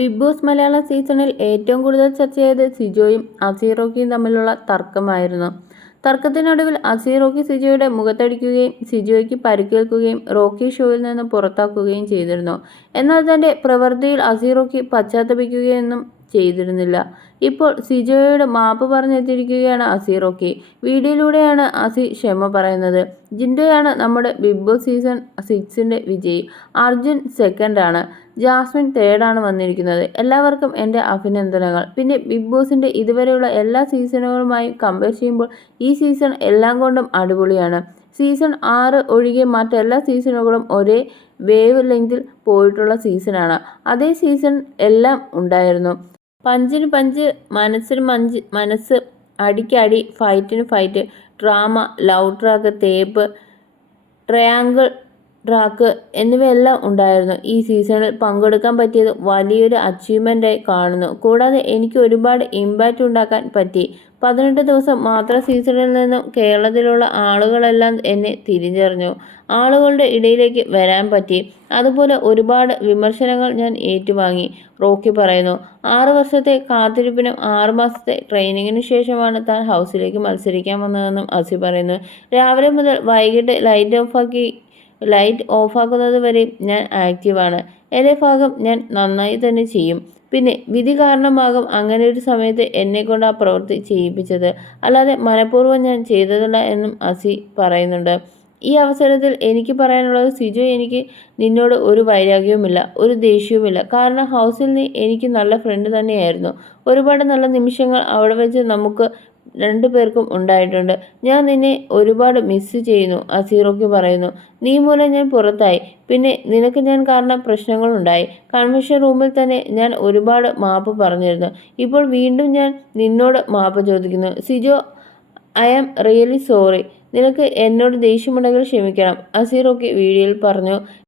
Big boss Malayalam സീസണിൽ ഏറ്റവും കൂടുതൽ ചർച്ച ചെയ്ത് സിജോയും അസീറോക്കിയും തമ്മിലുള്ള തർക്കമായിരുന്നു. തർക്കത്തിനൊടുവിൽ അസീറോക്കി സിജോയുടെ മുഖത്തടിക്കുകയും സിജോയ്ക്ക് പരിക്കേൽക്കുകയും റോക്കി ഷോയിൽ നിന്ന് പുറത്താക്കുകയും ചെയ്തിരുന്നു. എന്നാൽ തന്റെ പ്രവൃത്തിയിൽ അസീറോക്കി പശ്ചാത്തപിക്കുകയൊന്നും ചെയ്തിരുന്നില്ല. ഇപ്പോൾ സിജോയോട് മാപ്പ് പറഞ്ഞെത്തിയിരിക്കുകയാണ് അസീറോക്കി. വീഡിയോയിലൂടെയാണ് അസി ക്ഷമ പറയുന്നത്. ജിൻഡോയാണ് നമ്മുടെ ബിഗ് ബോസ് സീസൺ 6ന്റെ വിജയി. അർജുൻ സെക്കൻഡാണ്. ജാസ്മിൻ തേർഡാണ് വന്നിരിക്കുന്നത്. എല്ലാവർക്കും എൻ്റെ അഭിനന്ദനങ്ങൾ. പിന്നെ ബിഗ് ബോസിന്റെ ഇതുവരെയുള്ള എല്ലാ സീസണുകളുമായും കമ്പയർ ചെയ്യുമ്പോൾ ഈ സീസൺ എല്ലാം കൊണ്ടും അടിപൊളിയാണ്. സീസൺ 6 ഒഴികെ മറ്റെല്ലാ സീസണുകളും ഒരേ വേവ് ലെങ്തിൽ പോയിട്ടുള്ള സീസണാണ്. അതേ സീസൺ എല്ലാം ഉണ്ടായിരുന്നു. പഞ്ചിന് പഞ്ച്, മനസ്സിന് മനസ്സ്, അടിക്ക് അടി, ഫൈറ്റിന് ഫൈറ്റ്, ഡ്രാമ, ലവ് ട്രാക്ക്, തേപ്പ്, ട്രയാങ്കിൾ ട്രാക്ക് എന്നിവയെല്ലാം ഉണ്ടായിരുന്നു. ഈ സീസണിൽ പങ്കെടുക്കാൻ പറ്റിയത് വലിയൊരു അച്ചീവ്മെൻ്റായി കാണുന്നു. കൂടാതെ എനിക്ക് ഒരുപാട് ഇമ്പാക്റ്റ് ഉണ്ടാക്കാൻ പറ്റി. 18 ദിവസം മാത്രം സീസണിൽ നിന്നും കേരളത്തിലുള്ള ആളുകളെല്ലാം എന്നെ തിരിച്ചറിഞ്ഞു. ആളുകളുടെ ഇടയിലേക്ക് വരാൻ പറ്റി. അതുപോലെ ഒരുപാട് വിമർശനങ്ങൾ ഞാൻ ഏറ്റുവാങ്ങി. റോക്കി പറയുന്നു. 6 വർഷത്തെ കാത്തിരിപ്പിനും 6 മാസത്തെ ട്രെയിനിങ്ങിനു ശേഷമാണ് താൻ ഹൗസിലേക്ക് മത്സരിക്കാൻ വന്നതെന്നും അസി പറയുന്നു. രാവിലെ മുതൽ വൈകിട്ട് ലൈറ്റ് ഓഫാക്കുന്നത് വരെ ഞാൻ ആക്റ്റീവാണ്. എൻ്റെ ഭാഗം ഞാൻ നന്നായി തന്നെ ചെയ്യും. പിന്നെ വിധി കാരണമാകും അങ്ങനെ ഒരു സമയത്ത് എന്നെക്കൊണ്ട് ആ പ്രവൃത്തി ചെയ്യിപ്പിച്ചത്. അല്ലാതെ മനഃപൂർവ്വം ഞാൻ ചെയ്തതല്ല എന്നും അസി പറയുന്നുണ്ട്. ഈ അവസരത്തിൽ എനിക്ക് പറയാനുള്ളത്, സിജോ, എനിക്ക് നിന്നോട് ഒരു വൈരാഗ്യവുമില്ല, ഒരു ദേഷ്യവുമില്ല. കാരണം ഹൗസിൽ നീ എനിക്ക് നല്ല ഫ്രണ്ട് തന്നെയായിരുന്നു. ഒരുപാട് നല്ല നിമിഷങ്ങൾ അവിടെ വെച്ച് നമുക്ക് 2 പേർക്കും ഉണ്ടായിട്ടുണ്ട്. ഞാൻ നിന്നെ ഒരുപാട് മിസ് ചെയ്യുന്നു. അസീറോക്കി പറയുന്നു. നീ മൂലം ഞാൻ പുറത്തായി. പിന്നെ നിനക്ക് ഞാൻ കാരണം പ്രശ്നങ്ങളുണ്ടായി. കൺവെൻഷൻ റൂമിൽ തന്നെ ഞാൻ ഒരുപാട് മാപ്പ് പറഞ്ഞിരുന്നു. ഇപ്പോൾ വീണ്ടും ഞാൻ നിന്നോട് മാപ്പ് ചോദിക്കുന്നു. Sijo, I am really sorry. നിനക്ക് എന്നോട് ദേഷ്യമുണ്ടെങ്കിൽ ക്ഷമിക്കണം, അസീറോക്കി വീഡിയോയിൽ പറഞ്ഞു.